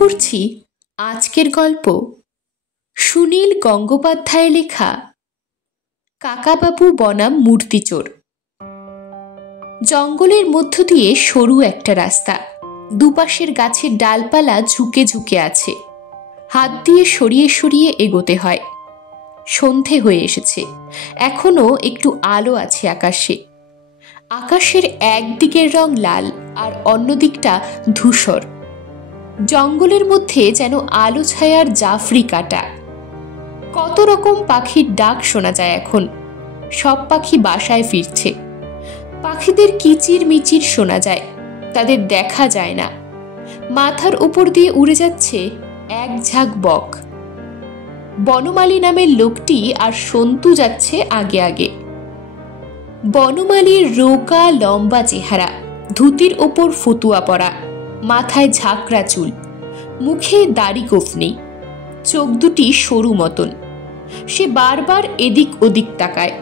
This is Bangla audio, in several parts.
করছি আজকের গল্প সুনীল গঙ্গোপাধ্যায়ের লেখা কাকাবাবু বনাম মূর্তিচোর। জঙ্গলের মধ্য দিয়ে সরু একটা রাস্তা, দুপাশের গাছের ডালপালা ঝুঁকে ঝুঁকে আছে, হাত দিয়ে সরিয়ে সরিয়ে এগোতে হয়। সন্ধে হয়ে এসেছে, এখনো একটু আলো আছে আকাশে। আকাশের একদিকের রং লাল আর অন্য দিকটা ধূসর। জঙ্গলের মধ্যে যেন আলো ছায়ার জাফরি কাটা। কত রকম পাখির ডাক শোনা যায় এখন। সব পাখি বাসায় ফিরছে। পাখিদের কিচির মিচির শোনা যায়, তাদের দেখা যায় না। মাথার উপর দিয়ে উড়ে যাচ্ছে এক ঝাঁক বক। বনমালী নামের লোকটি আর সন্তু যাচ্ছে আগে আগে। বনমালীর রোগা লম্বা চেহারা, ধুতির ওপর ফতুয়া পরা, মাথায় ঝাঁকড়া চুল, মুখে দাড়ি গোঁফ নেই, চোখ দুটি সরু মতন। সে বারবার এদিক ওদিক তাকায়।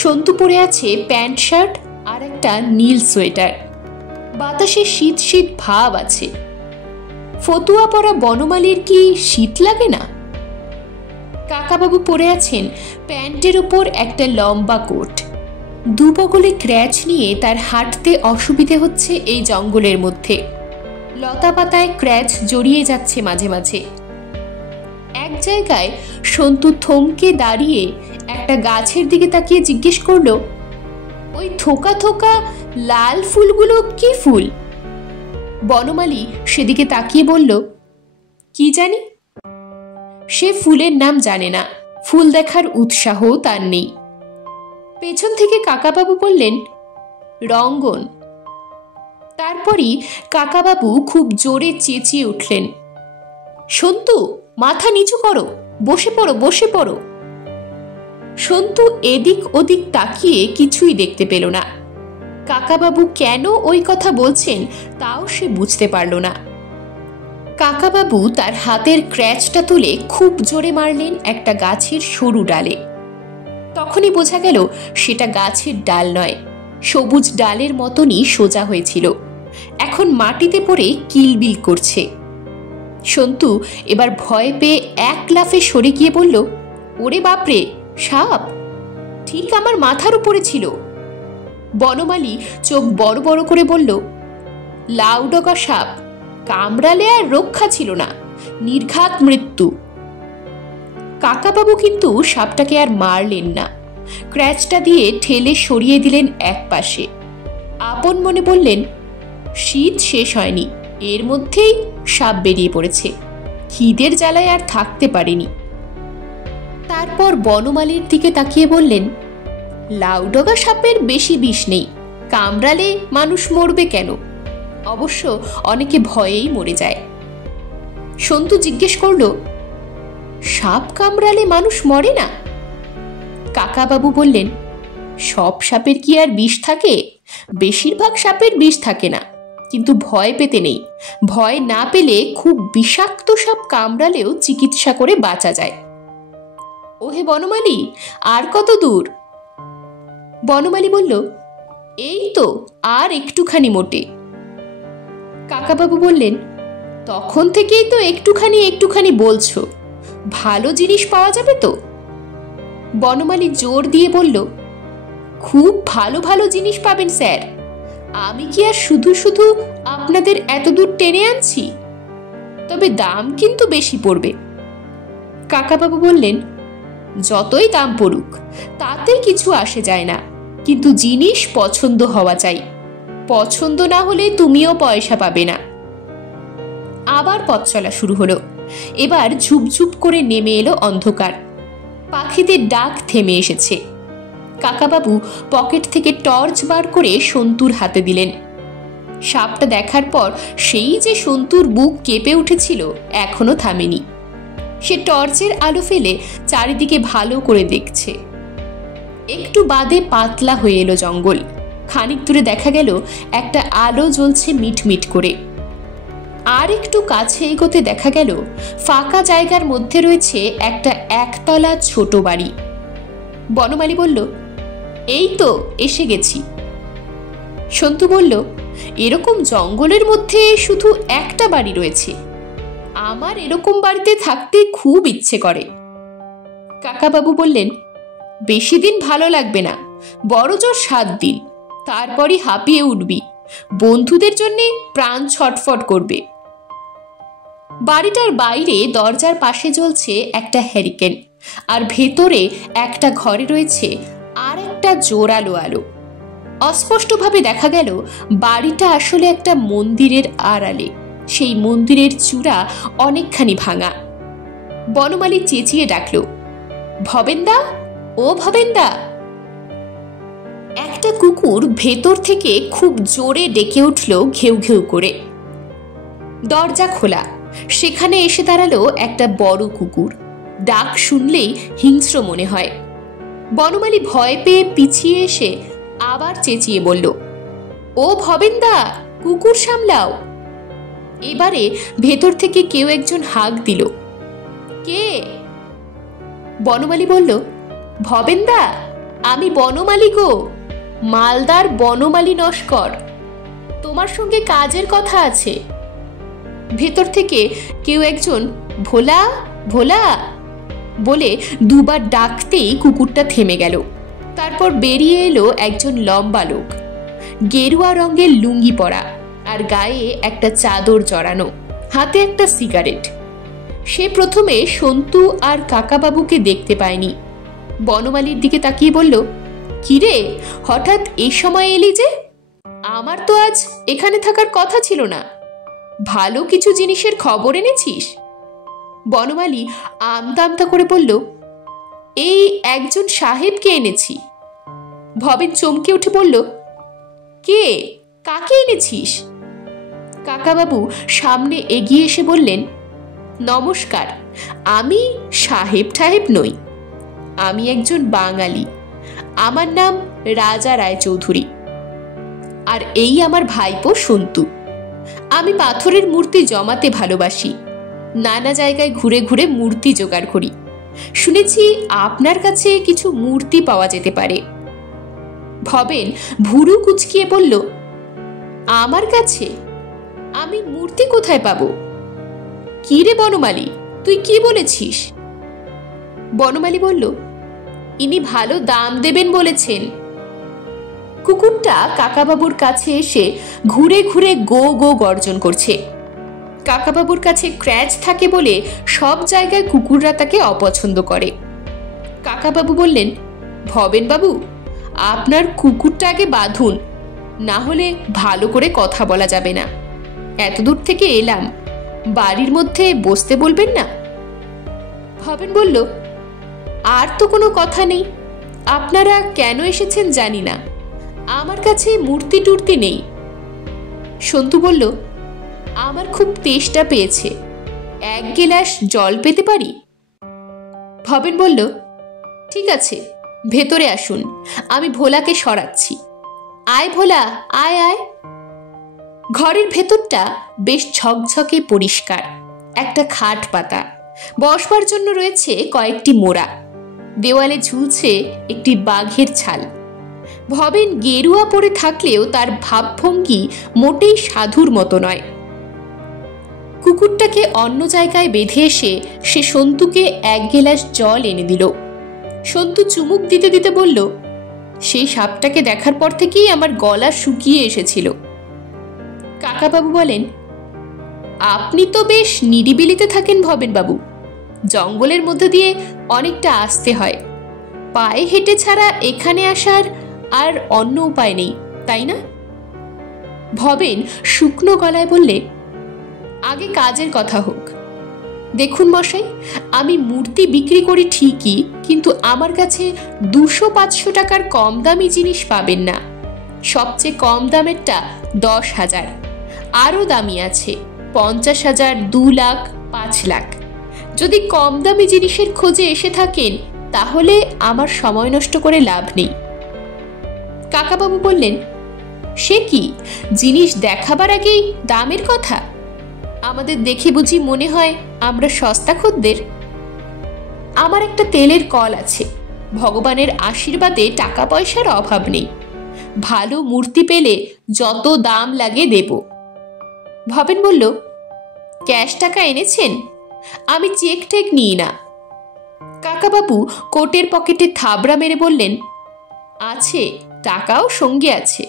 সন্তু পরে আছে প্যান্ট শার্ট আর একটা নীল সোয়েটার। বাতাসে শীত শীত ভাব আছে। ফতুয়া পরা বনমালীর কি শীত লাগে না? কাকাবাবু পরে আছেন প্যান্টের উপর একটা লম্বা কোট। দুবগলে ক্র্যাচ নিয়ে তার হাঁটতে অসুবিধে হচ্ছে এই জঙ্গলের মধ্যে। লতা পাতায় ক্র্যাচ জড়িয়ে যাচ্ছে মাঝে মাঝে। এক জায়গায় সন্তু থমকে দাঁড়িয়ে একটা গাছের দিকে তাকিয়ে জিজ্ঞেস করলো, ওই থোকা থোকা লাল ফুলগুলো কি ফুল? বনমালী সেদিকে তাকিয়ে বলল, কি জানি। সে ফুলের নাম জানে না, ফুল দেখার উৎসাহ তার নেই। পেছন থেকে কাকাবাবু বললেন, রঙ্গন। তারপরই কাকাবাবু খুব জোরে চেঁচিয়ে উঠলেন, সন্তু, মাথা নিচু করো, বসে পড়ো, বসে পড়ো। সন্তু এদিক ওদিক তাকিয়ে কিছুই দেখতে পেল না। কাকাবাবু কেন ওই কথা বলছেন তাও সে বুঝতে পারল না। কাকাবাবু তার হাতের ক্র্যাচটা তুলে খুব জোরে মারলেন একটা গাছের সরু ডালে। তখনই বোঝা গেল সেটা গাছের ডাল নয়, সবুজ ডালের মতনই সোজা হয়েছিল, এখন মাটিতে পড়ে কিলবিল করছে। সন্তু এবার ভয় পেয়ে এক লাফে সরে গিয়ে বলল, ওরে বাপরে, সাপ! ঠিক আমার মাথার উপরে ছিল। বনমালী চোখ বড় বড় করে বলল, লাউডগা সাপ, কামড়ালে আর রক্ষা ছিল না, নির্ঘাত মৃত্যু। কাকাবাবু কিন্তু সাপটাকে আর মারলেন না, ক্র্যাচটা দিয়ে ঠেলে সরিয়ে দিলেন এক পাশে। আপন মনে বললেন, শীত শেষ হয়নি, এর মধ্যেই সাপ বেরিয়ে পড়েছে, খিদের জ্বালায় আর থাকতে পারেনি। তারপর বনমালীর দিকে তাকিয়ে বললেন, লাউডগা সাপের বেশি বিষ নেই, কামড়ালে মানুষ মরবে কেন? অবশ্য অনেকে ভয়েই মরে যায়। সন্তু জিজ্ঞেস করল, সাপ কামড়ালে মানুষ মরে না? কাকাবাবু বললেন, সব সাপের কি আর বিষ থাকে? বেশিরভাগ সাপের বিষ থাকে না, কিন্তু ভয় পেতে নেই। ভয় না পেলে খুব বিষাক্ত সাপ কামড়ালেও চিকিৎসা করে বাঁচা যায়। ওহে বনমালী, আর কত দূর? বনমালী বলল, এই তো আর একটুখানি মোটে। কাকাবাবু বললেন, তখন থেকেই তো একটুখানি একটুখানি বলছো, ভালো জিনিস পাওয়া যাবে তো? বনমালী জোর দিয়ে বলল, খুব ভালো ভালো জিনিস পাবেন স্যার, আমি কি আর শুধু শুধু আপনাদের এত দূর টেনে আনছি? তবে দাম কিন্তু বেশি পড়বে। কাকাবাবু বললেন, যতই দাম পড়ুক তাতে কিছু আসে যায় না, কিন্তু জিনিস পছন্দ হওয়া চাই, পছন্দ না হলে তুমিও পয়সা পাবে না। আবার পথ চলা শুরু হলো। এবার ঝুপঝুপ করে নেমে এলো অন্ধকার। পাখিদের ডাক থেমে এসেছে। কাকাবাবু পকেট থেকে টর্চ বার করে সন্তুর হাতে দিলেন। সাপটা দেখার পর সেই যে সন্তুর বুক কেঁপে উঠেছিল এখনো থামেনি। সে টর্চের আলো ফেলে চারিদিকে ভালো করে দেখছে। একটু বাদে পাতলা হয়ে এলো জঙ্গল। খানিক দূরে দেখা গেল একটা আলো জ্বলছে মিটমিট করে। আর একটু কাছে এগোতে দেখা গেল ফাঁকা জায়গার মধ্যে রয়েছে একটা একতলা ছোট বাড়ি। বনমালী বলল, এই তো এসে গেছি। সন্তু বলল, এরকম জঙ্গলের মধ্যে শুধু একটা বাড়ি রয়েছে, আমার এরকম বাড়িতে থাকতে খুব ইচ্ছে করে। কাকাবাবু বললেন, বেশি দিন ভালো লাগবে না, বড় জোর 7 দিন, তারপরই হাঁপিয়ে উঠবি, বন্ধুদের জন্যে প্রাণ ছটফট করবে। বাড়িটার বাইরে দরজার পাশে জ্বলছে একটা হ্যারিকেন, আর ভেতরে একটা ঘরে রয়েছে আর একটা জোরালো আলো। অস্পষ্টভাবে দেখা গেল বাড়িটা আসলে একটা মন্দিরের আড়ালে। সেই মন্দিরের চূড়া অনেকখানি ভাঙা। বনমালী চেঁচিয়ে ডাকল, ভবেনদা, ও ভবেনদা। একটা কুকুর ভেতর থেকে খুব জোরে ডেকে উঠল, ঘেউ ঘেউ করে। দরজা খোলা, সেখানে এসে দাঁড়ালো একটা বড় কুকুর। ডাক শুনলেই হিংস্র মনে হয়। বনমালী ভয় পেয়ে পিছিয়ে এসে আবার চেঁচিয়ে বলল, ও ভবেনদা, কুকুর সামলাও। এবারে ভেতর থেকে কেউ একজন হাঁক দিল। কে? বনমালী বলল, ভবেনদা, আমি বনমালী গো, মালদার বনমালী নস্কর, তোমার সঙ্গে কাজের কথা আছে। ভেতর থেকে কেউ একজন ভোলা ভোলা বলে দুবার ডাকতেই কুকুরটা থেমে গেল। তারপর বেরিয়ে এলো একজন লম্বা লোক, গেরুয়া রঙের লুঙ্গি পরা আর গায়ে একটা চাদর জড়ানো, হাতে একটা সিগারেট। সে প্রথমে সন্তু আর কাকাবাবুকে দেখতে পায়নি। বনমালীর দিকে তাকিয়ে বলল, কিরে, হঠাৎ এই সময় এলি যে? আমার তো আজ এখানে থাকার কথা ছিল না। ভালো কিছু জিনিসের খবর এনেছিস? বনমালী আমতা আমতা করে বলল, এই একজন সাহেবকে এনেছি। ভবেন চমকে উঠে বলল, কে, কাকে এনেছিস? কাকাবাবু সামনে এগিয়ে এসে বললেন, নমস্কার, আমি সাহেব ঠাহেব নই, আমি একজন বাঙালি, আমার নাম রাজা রায়চৌধুরী, আর এই আমার ভাইপো সন্তু। আমি পাথরের মূর্তি জমাতে ভালোবাসি, নানা জায়গায় ঘুরে ঘুরে মূর্তি জোগাড় করি। শুনেছি আপনার কাছে কিছু মূর্তি পাওয়া যেতে পারে। ভবেন ভুরু কুচকিয়ে বলল, আমার কাছে? আমি মূর্তি কোথায় পাবো? কি রে বনমালী, তুই কি বলেছিস? বনমালী বলল, ইনি ভালো দাম দেবেন বলেছেন। কুকুরটা কাকাবাবুর কাছে এসে ঘুরে ঘুরে গো গো গর্জন করছে। কাকাবাবুর কাছে ক্র্যাচ থাকে বলে সব জায়গায় কুকুররা তাকে অপছন্দ করে। কাকাবাবু বললেন, ভবেন বাবু, আপনার কুকুরটা আগে বাঁধুন, না হলে ভালো করে কথা বলা যাবে না। এত দূর থেকে এলাম, বাড়ির মধ্যে বসতে বলবেন না? ভবেন বলল, আর তো কোনো কথা নেই, আপনারা কেন এসেছেন জানি না, আমার কাছে মূর্তি টুর্তি নেই। সন্তু বলল, আমার খুব তেষ্টা পেয়েছে, 1 গিলাস জল পেতে পারি? ভবেন বলল, ঠিক আছে, ভেতরে আসুন, আমি ভোলাকে সরাচ্ছি। আয় ভোলা, আয় আয়। ঘরের ভেতরটা বেশ ঝকঝকে পরিষ্কার। একটা খাট পাতা, বসবার জন্য রয়েছে কয়েকটি মোড়া, দেওয়ালে ঝুলছে একটি বাঘের ছাল। ভবেন গেরুয়া পরে থাকলেও তার ভাবভঙ্গি মোটেই সাধুর মতো নয়। কুকুরটাকে অন্য জায়গায় বেঁধে এসে সে সন্তুকে 1 গিলাস জল এনে দিল। সন্তু চুমুক দিতে দিতে বলল, সেই সাপটাকে দেখার পর থেকেই আমার গলা শুকিয়ে এসেছিল। কাকাবাবু বলেন, আপনি তো বেশ নিরিবিলিতে থাকেন ভবেন বাবু, জঙ্গলের মধ্যে দিয়ে অনেকটা আসতে হয়, পায়ে হেঁটে ছাড়া এখানে আসার আর অন্য উপায় নেই, তাই না? ভবেন শুকনো গলায় বললে, আগে কাজের কথা হোক। দেখুন মশাই, আমি মূর্তি বিক্রি করি ঠিকই, কিন্তু আমার কাছে 200-500 টাকার কম দামি জিনিস পাবেন না। সবচেয়ে কম দামেরটা 10,000, আরও দামি আছে 50,000, 2 লাখ, 5 লাখ। যদি কম দামি জিনিসের খোঁজে এসে থাকেন তাহলে আমার সময় নষ্ট করে লাভ নেই। কাকাবাবু বললেন, সে কি, জিনিস দেখাবার আগেই দামের কথা? আমাদের দেখে বুঝি মনে হয় আমরা সস্তা খদ্দের? আমার একটা তেলের কল আছে, ভগবানের আশীর্বাদে টাকা পয়সার অভাব নেই, ভালো মূর্তি পেলে যত দাম লাগে দেব। ভবেন বলল, ক্যাশ টাকা এনেছেন? আমি চেক টেক নিই না। কাকাবাবু কোটের পকেটে থাবড়া মেরে বললেন, আছে, টাকাও সঙ্গে আছে।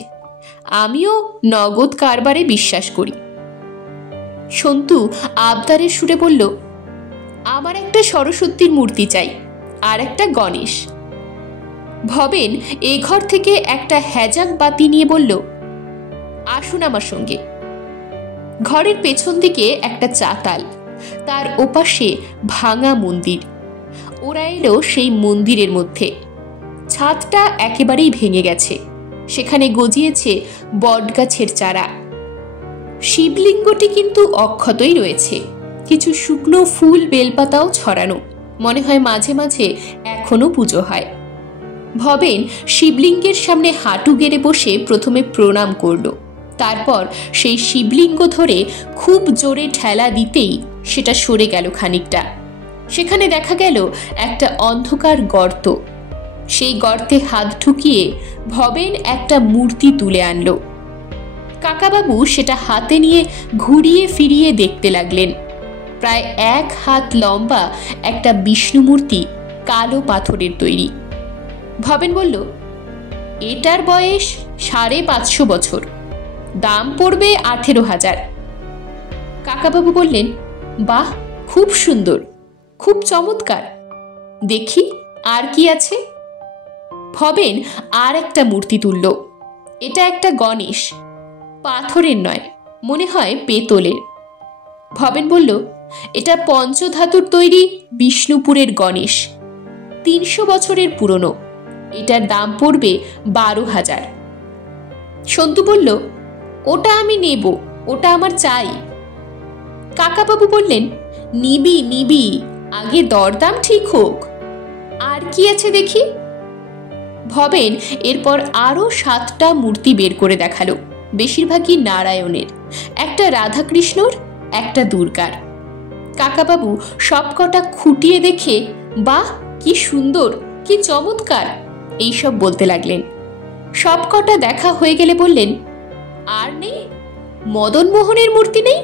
আমিও নগদ কারবারে বিশ্বাস করি। সন্তু আবদারের সুরে বলল, আমার একটা সরস্বতীর মূর্তি চাই, আর একটা গণেশ। ভবেন এ ঘর থেকে একটা হ্যাজাক বাতি নিয়ে বলল, আসুন আমার সঙ্গে। ঘরের পেছন দিকে একটা চাতাল, তার ওপাশে ভাঙা মন্দির। ওরা এলো সেই মন্দিরের মধ্যে। ছাদটা একেবারেই ভেঙে গেছে, সেখানে গজিয়েছে বটগাছের চারা। শিবলিঙ্গটি কিন্তু অক্ষতই রয়েছে, কিছু শুকনো ফুল বেলপাতাও ছড়ানো, মনে হয় মাঝে মাঝে এখনো পুজো হয়। ভবেন শিবলিঙ্গের সামনে হাঁটু গেড়ে বসে প্রথমে প্রণাম করল, তারপর সেই শিবলিঙ্গ ধরে খুব জোরে ঠেলা দিতেই সেটা সরে গেল খানিকটা। সেখানে দেখা গেল একটা অন্ধকার গর্ত। সেই গর্তে হাত ঢুকিয়ে ভবেন একটা মূর্তি তুলে আনলো। কাকাবাবু সেটা হাতে নিয়ে ঘুরিয়ে ফিরিয়ে দেখতে লাগলেন। প্রায় 1 হাত লম্বা একটা বিষ্ণু মূর্তি, কালো পাথরের তৈরি। ভবেন বলল, এটার বয়স 550 বছর, দাম পড়বে 18,000। কাকাবাবু বললেন, বাহ, খুব সুন্দর, খুব চমৎকার, দেখি আর কি আছে। ভবেন আর একটা মূর্তি তুলল। এটা একটা গণেশ, পাথরের নয়, মনে হয় পেতলের। ভবেন বলল, এটা পঞ্চধাতুর তৈরি বিষ্ণুপুরের গণেশ, 300 বছরের পুরনো, এটার দাম পড়বে 12,000। সন্তু বলল, ওটা আমি নেব, ওটা আমার চাই। কাকাবাবু বললেন, নিবি নিবি, আগে দরদাম ঠিক হোক। আর কি আছে দেখি। ভবেন এরপর আরো 7টা মূর্তি বের করে দেখালো, বেশিরভাগই নারায়ণের, একটা রাধাকৃষ্ণর, একটা দুর্গার। কাকাবাবু সবকটা খুঁটিয়ে দেখে, বাহ, কি সুন্দর, কি চমৎকার, এইসব বলতে লাগলেন। সবকটা দেখা হয়ে গেলে বললেন, আর নেই? মদন মোহনের মূর্তি নেই?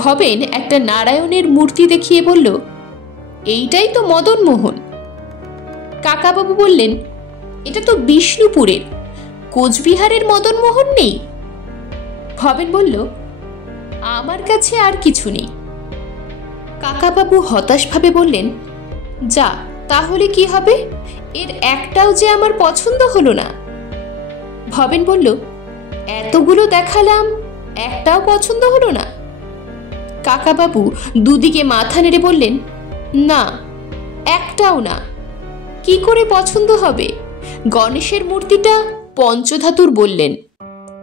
ভবেন একটা নারায়ণের মূর্তি দেখিয়ে বলল, এইটাই তো মদন মোহন। কাকাবাবু বললেন, এটা তো বিষ্ণুপুরের, কোচবিহারের মদন মোহন নেই? ভবেন বলল, আমার কাছে আর কিছু নেই। কাকাবাবু হতাশভাবে বললেন, যা, তাহলে কি হবে? এর একটাও যে আমার পছন্দ হলো না। ভবেন বলল, এতগুলো দেখালাম, একটাও পছন্দ হলো না? কাকাবাবু দুদিকে মাথা নেড়ে বললেন, না, একটাও না। কি করে পছন্দ হবে? গণেশের মূর্তিটা পঞ্চধাতুর বললেন,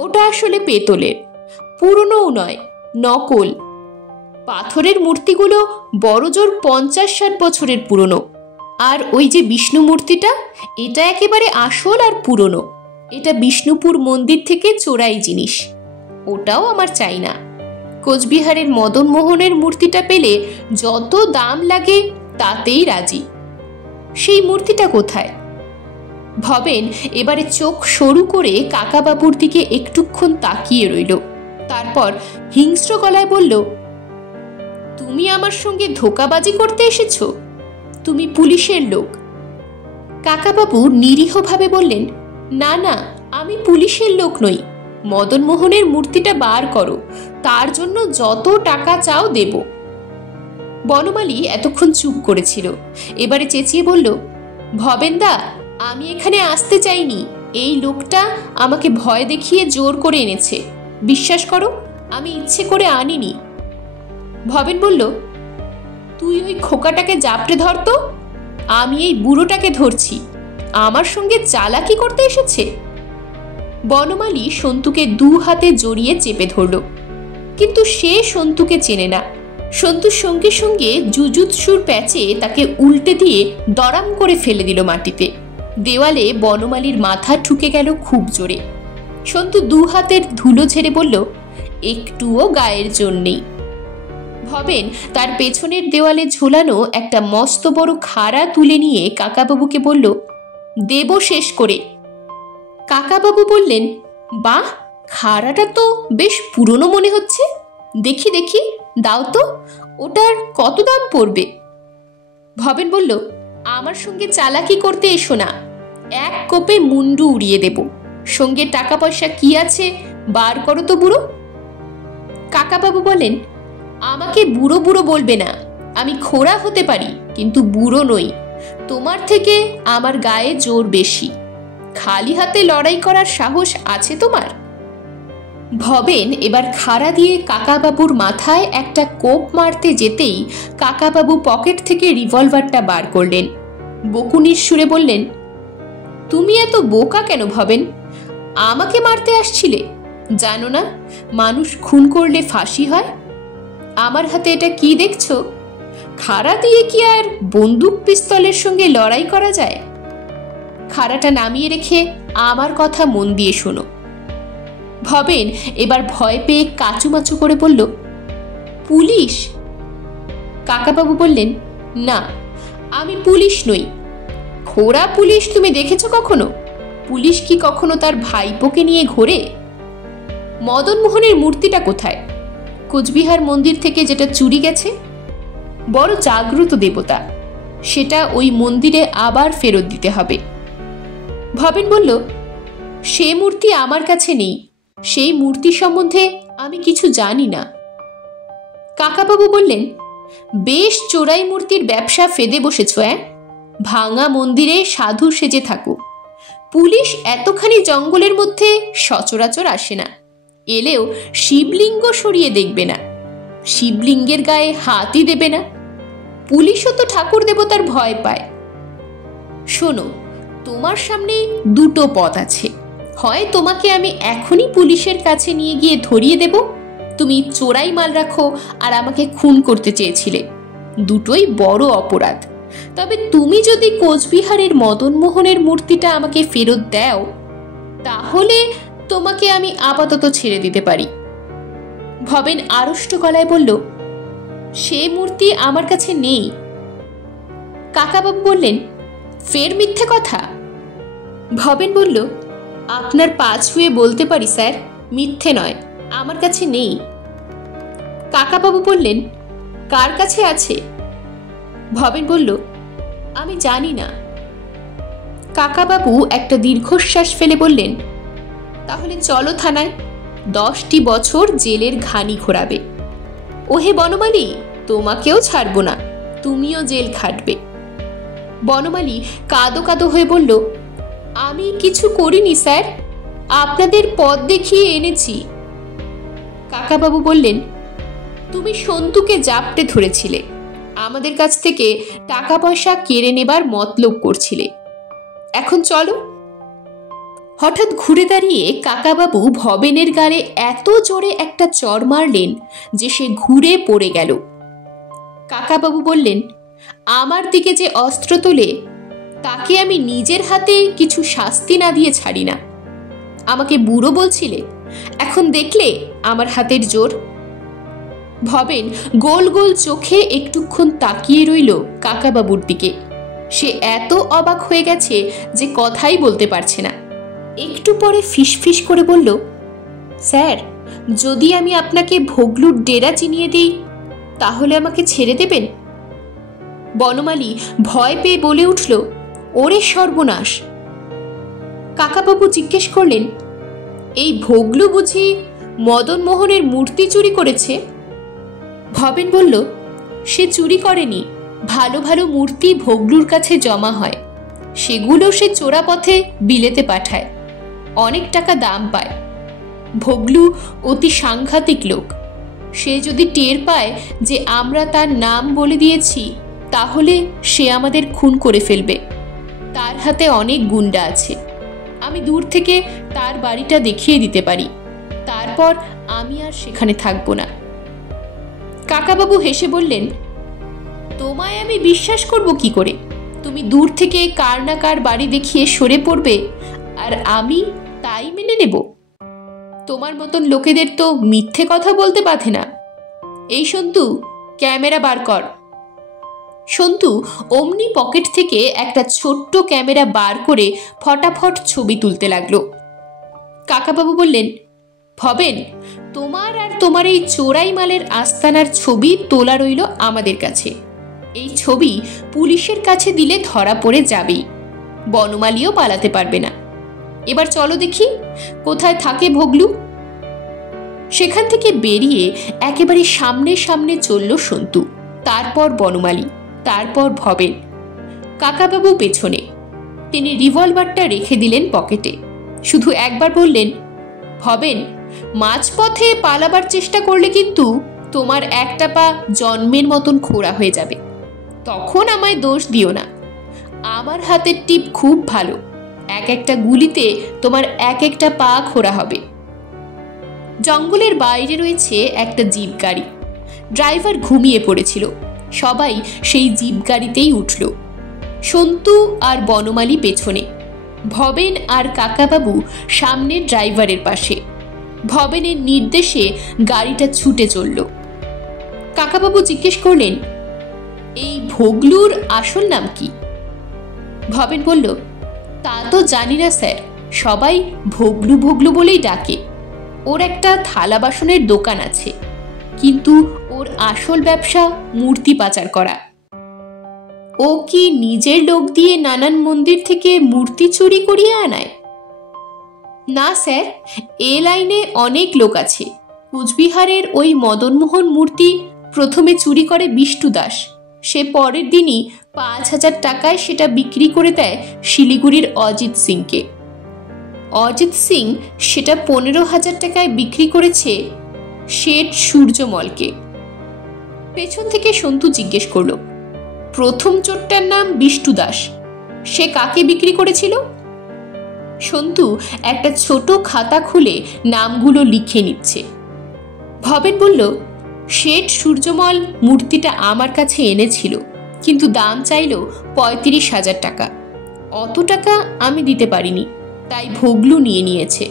ওটা আসলে পেতলের, পুরনোও নয়, নকল। পাথরের মূর্তিগুলো বড়জোর 50-60 বছরের পুরনো। আর ওই যে বিষ্ণু মূর্তিটা, এটা একেবারে আসল আর পুরনো। এটা বিষ্ণুপুর মন্দির থেকে চোরাই জিনিস, ওটাও আমার চাই না। কোচবিহারের মদন মোহনের মূর্তিটা পেলে যত দাম লাগে তাতেই রাজি। সেই মূর্তিটা কোথায়? ভবেন এবারে চোখ সরু করে কাকাবাবুর দিকে একটুক্ষণ তাকিয়ে রইল, তারপর হিংস্র গলায় বলল, তুমি আমার সঙ্গে ধোঁকাবাজি করতে এসেছো? তুমি পুলিশের লোক। কাকাবাবু নিরীহভাবে বললেন, না না, আমি পুলিশের লোক নই। মদন মোহনের মূর্তিটা বার করো, তার জন্য যত টাকা চাও দেব। বনমালী এতক্ষণ চুপ করেছিল, এবারে চেঁচিয়ে বলল, ভবেনদা, আমি এখানে আসতে চাইনি। এই লোকটা আমাকে ভয় দেখিয়ে জোর করে এনেছে। বিশ্বাস করো, আমি ইচ্ছে করে আনিনি। ভবেন বলল, তুই ওই খোকাটাকে জাপটে ধরতো, আমি এই বুড়োটাকে ধরছি। আমার সঙ্গে চালাকি করতে এসেছে। বনমালী সন্তুকে 2 হাতে জড়িয়ে চেপে ধরল, কিন্তু সে সন্তুকে চেনে না। সন্তুর সঙ্গে সঙ্গে জুজুৎসুর প্যাচে তাকে উল্টে দিয়ে দরাম করে ফেলে দিল মাটিতে। দেওয়ালে বনমালীর মাথা ঠুকে গেল খুব জোরে। সন্তু 2 হাতের ধুলো ঝেড়ে বলল, একটুও গায়ের জোর নেই। ভবেন তার পেছনের দেওয়ালে ঝোলানো একটা মস্ত বড় খাড়া তুলে নিয়ে কাকাবাবুকে বলল, দেব শেষ করে। কাকাবাবু বললেন, বাহ, খাড়াটা তো বেশ পুরনো মনে হচ্ছে, দেখি দেখি, দাও তো, ওটার কত দাম পড়বে? ভবেন বলল, আমার সঙ্গে চালাকি করতে এসো না, এক কোপে মুন্ডু উড়িয়ে দেব। সঙ্গে টাকা পয়সা কি আছে বার করো তো বুড়ো। কাকাবাবু বলেন, আমাকে বুড়ো বুড়ো বলবে না, আমি খোড়া হতে পারি কিন্তু বুড়ো নই। তোমার থেকে আমার গায়ে জোর বেশি। খালি হাতে লড়াই করার সাহস আছে তোমার? ভবেন এবার খাড়া দিয়ে কাকাবাবুর মাথায় একটা কোপ মারতে যেতেই কাকাবাবু পকেট থেকে রিভলভারটা বার করলেন। বকুনির সুরে বললেন, তুমি এত বোকা কেন ভবেন? আমাকে মারতে আসছিলে? জানো না মানুষ খুন করলে ফাঁসি হয়? আমার হাতে এটা কি দেখছো? খাড়া দিয়ে কি আর বন্দুক পিস্তলের সঙ্গে লড়াই করা যায়? খাড়াটা নামিয়ে রেখে আমার কথা মন দিয়ে শোনো। ভবেন এবার ভয় পেয়ে কাচুমাচু করে বলল, পুলিশ? কাকাবাবু বললেন, না, আমি পুলিশ নই। খোড়া পুলিশ তুমি দেখেছো কখনো? পুলিশ কি কখনো তার ভাইপোকে নিয়ে ঘোরে? মদনমোহনের মূর্তিটা কোথায়? কোচবিহার মন্দির থেকে যেটা চুরি গেছে। বড় জাগ্রত দেবতা, সেটা ওই মন্দিরে আবার ফেরত দিতে হবে। ভবেন বলল, সে মূর্তি আমার কাছে নেই, সেই মূর্তি সম্বন্ধে আমি কিছু জানি না। কাকাবাবু বললেন, বেশ চোরাই মূর্তির ব্যবসা ফেদে বসেছ। ভাঙা মন্দিরে সাধু সেজে থাকো। পুলিশ এতখানি জঙ্গলের মধ্যে সচরাচর আসে না, এলেও শিবলিঙ্গ সরিয়ে দেখবে না, শিবলিঙ্গের গায়ে হাতই দেবে না। পুলিশও তো ঠাকুর দেবতার ভয় পায়। শোনো, তোমার সামনে দুটো পথ আছে। হয় তোমাকে আমি এখনই পুলিশের কাছে নিয়ে গিয়ে ধরিয়ে দেব, তুমি চোরাই মাল রাখো আর আমাকে খুন করতে চেয়েছিলে, দুটোই বড় অপরাধ। তবে তুমি যদি কোচবিহারের মদনমোহনের মূর্তিটা আমাকে ফেরত দাও, তাহলে তোমাকে আমি আপাতত ছেড়ে দিতে পারি। ভবেন আড়ষ্ট গলায় বলল, সে মূর্তি আমার কাছে নেই। কাকাবাবু বললেন, ফের মিথ্যে কথা? ভবেন বলল, আপনার পা ছুঁয়ে বলতে পারি স্যার, মিথ্যে নয়, আমার কাছে নেই। কাকাবাবু বললেন, কার কাছে আছে? ভবেন বলল, আমি জানি না। কাকাবাবু একটা দীর্ঘশ্বাস ফেলে বললেন, তাহলে চলো থানায়, 10টি বছর জেলের ঘানি ঘোরাবে। ওহে বনমালী, তোমাকেও ছাড়ব না, তুমিও জেল খাটবে। বনমালী কাঁদো কাঁদো হয়ে বলল, আমি কিছু করিনি স্যার, আপনাদের পথ দেখিয়ে এনেছি। কাকাবাবু বললেন, তুমি সন্তুকে জাপটে ধরেছিলে, আমাদের কাছ থেকে টাকা পয়সা কেড়ে নেবার মতলব করছিলে। এখন চলো। হঠাৎ ঘুরে দাঁড়িয়ে কাকাবাবু ভবেনের গালে এত জোরে একটা চড় মারলেন যে সে ঘুরে পড়ে গেল। কাকাবাবু বললেন, আমার দিকে যে অস্ত্র তোলে তাকে আমি নিজের হাতে কিছু শাস্তি না দিয়ে ছাড়ি না। আমাকে বুড়ো বলছিলে, এখন দেখলে আমার হাতের জোর। ভবেন গোল গোল চোখে একটুক্ষণ তাকিয়ে রইল কাকাবাবুর দিকে। সে এত অবাক হয়ে গেছে যে কথাই বলতে পারছে না। একটু পরে ফিসফিস করে বলল, স্যার, যদি আমি আপনাকে ভোগলুর ডেরা চিনিয়ে দিই তাহলে আমাকে ছেড়ে দেবেন? বনমালী ভয় পেয়ে বলে উঠল, ওরে সর্বনাশ। কাকাবাবু জিজ্ঞেস করলেন, এই ভোগলু বুঝি মদনমোহনের মূর্তি চুরি করেছে? ভবেন বলল, সে চুরি করেনি, ভালো ভালো মূর্তি ভোগলুর কাছে জমা হয়, সেগুলো সে চোরা পথে বিলেতে পাঠায়, অনেক টাকা দাম পায়। ভোগলু অতি সাংঘাতিক লোক, সে যদি টের পায় যে আমরা তার নাম বলে দিয়েছি তাহলে সে আমাদের খুন করে ফেলবে। তার হাতে অনেক গুন্ডা আছে, আমি দূর থেকে তার বাড়িটা দেখিয়ে দিতে পারি, তারপর আমি আর সেখানে থাকবো না। কাকাবাবু হেসে বললেন, তোমায় আমি বিশ্বাস করব কি করে? তুমি দূর থেকে কার না কার বাড়ি দেখিয়ে সরে পড়বে আর আমি তাই মেনে নেব? তোমার মতন লোকেদের তো মিথ্যে কথা বলতে বাধে না। এই সন্তু, ক্যামেরা বার কর। সন্তু অমনি পকেট থেকে একটা ছোট্ট ক্যামেরা বার করে ফটাফট ছবি তুলতে লাগলো। কাকাবাবু বললেন, ভবেন, তোমার আর তোমার এই চোরাই মালের আস্তানার ছবি তোলা রইল আমাদের কাছে। এই ছবি পুলিশের কাছে দিলে ধরা পড়ে যাবেই, বনমালীও পালাতে পারবে না। এবার চলো দেখি কোথায় থাকে ভোগলু। সেখান থেকে বেরিয়ে একেবারে সামনে সামনে চলল সন্তু, তারপর বনমালী, তারপর ভবেন। কাকাবাবু পেছনে। তিনি রিভলভারটা রেখে দিলেন পকেটে, শুধু একবার বললেন, ভবেন, মাঝপথে পালাবার চেষ্টা করলে কিন্তু তোমার একটা পা জন্মের মতন খোঁড়া হয়ে যাবে। তখন আমায় দোষ দিও না। আমার হাতের টিপ খুব ভালো, এক একটা গুলিতে তোমার এক একটা পা খোঁড়া হবে। জঙ্গলের বাইরে রয়েছে একটা জিপ গাড়ি। ড্রাইভার ঘুমিয়ে পড়েছিল। সবাই সেই জিপ গাড়িতেই উঠল। সন্তু আর বনমালী পেছনে, ভবেন আর কাকাবাবু সামনের ড্রাইভারের পাশে। ভবেনের নির্দেশে গাড়িটা ছুটে চলল। কাকাবাবু জিজ্ঞেস করলেন, এই ভোগলুর আসল নাম কি? ভবেন বলল, তা তো জানি না স্যার, সবাই ভোগলু ভোগলু বলেই ডাকে। ওর একটা থালা বাসনের দোকান আছে, কিন্তু ওর আসল ব্যবসা মূর্তি পাচার করা। ও কি নিজের লোক দিয়ে নানান মন্দির থেকে মূর্তি চুরি করিয়ে আনায়? না স্যার, এ লাইনে অনেক লোক আছে। কুচবিহারের ওই মদনমোহন মূর্তি প্রথমে চুরি করে বিষ্টু দাস। সে পরের দিনই 5,000 টাকায় সেটা বিক্রি করে দেয় শিলিগুড়ির অজিত সিংকে। অজিত সিং সেটা 15,000 টাকায় বিক্রি করেছে শেঠ সূর্যমলকে। পেছন থেকে সন্তু জিজ্ঞেস করল, প্রথম চোরটার নাম বিষ্টু দাস, সে কাকে বিক্রি করেছিল? সন্তু একটা ছোট খাতা খুলে নামগুলো লিখে নিচ্ছে। ভবেন বলল, শেঠ সূর্যমল মূর্তিটা আমার কাছে এনেছিল, কিন্তু দাম চাইল 35,000 টাকা। অত টাকা আমি দিতে পারিনি, তাই ভোগলু নিয়ে নিয়েছে।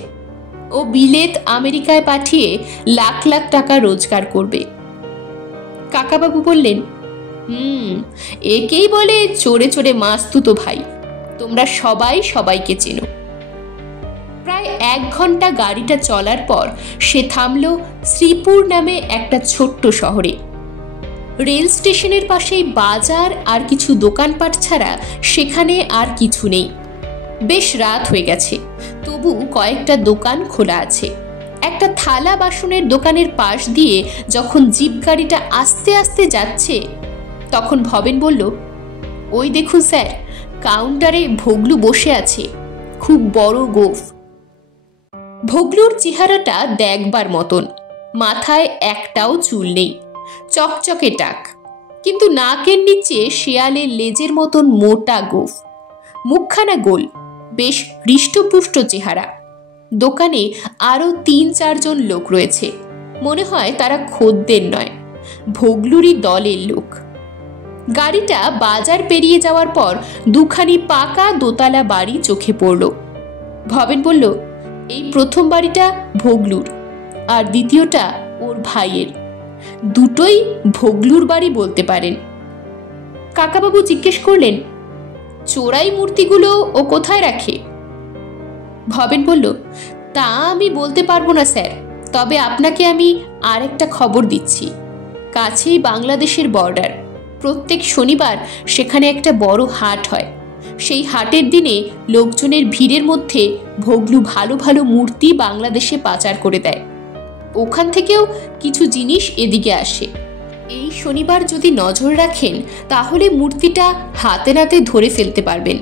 ও বিলেত আমেরিকায় পাঠিয়ে লাখ লাখ টাকা রোজগার করবে। কাকাবাবু বললেন, একেই বলে চোরে চোরে মাস্তুতো ভাই। তোমরা সবাই সবাইকে চেনো। প্রায় 1 ঘন্টা গাড়িটা চলার পর সে থামল শ্রীপুর নামে একটা ছোট্ট শহরে। রেল স্টেশনের পাশেই বাজার আর কিছু দোকানপাট ছাড়া সেখানে আর কিছু নেই। বেশ রাত হয়ে গেছে, তবু কয়েকটা দোকান খোলা আছে। একটা থালা বাসনের দোকানের পাশ দিয়ে যখন জিপ গাড়িটা আস্তে আস্তে যাচ্ছে, তখন ভবেন বলল, ওই দেখুন স্যার, কাউন্টারে ভোগলু বসে আছে, খুব বড় গোঁফ। ভোগলুর চেহারাটা দেখবার মতন। মাথায় একটাও চুল নেই, চকচকে টাক, কিন্তু নাকের নিচে শেয়ালের লেজের মতন মোটা গোঁফ। মুখখানা গোল, বেশ হৃষ্টপুষ্ট চেহারা। দোকানে আরো 3-4 জন লোক রয়েছে। মনে হয় তারা খদ্দের নয়, ভোগলুরই দলের লোক। গাড়িটা বাজার পেরিয়ে যাওয়ার পর দুখানি পাকা দোতলা বাড়ি চোখে পড়ল। ভবেন বলল, এই প্রথম বাড়িটা ভোগলুর, আর দ্বিতীয়টা ওর ভাইয়ের। দুটোই ভোগলুর বাড়ি বলতে পারেন। কাকাবাবু জিজ্ঞেস করলেন, চোরাই মূর্তিগুলো ও কোথায় রাখে? ভবেন বলল, তা আমি বলতে পারবো না স্যার, তবে আপনাকে আমি আর একটা খবর দিচ্ছি। কাছেই বাংলাদেশের বর্ডার। প্রত্যেক শনিবার সেখানে একটা বড় হাট হয়। সেই হাটের দিনে লোকজনের ভিড়ের মধ্যে ভোগলু ভালো ভালো মূর্তি বাংলাদেশে পাচার করে দেয়। ওখান থেকেও কিছু জিনিস এদিকে আসে। এই শনিবার যদি নজর রাখেন, তাহলে মূর্তিটা হাতে নাতে ধরে ফেলতে পারবেন।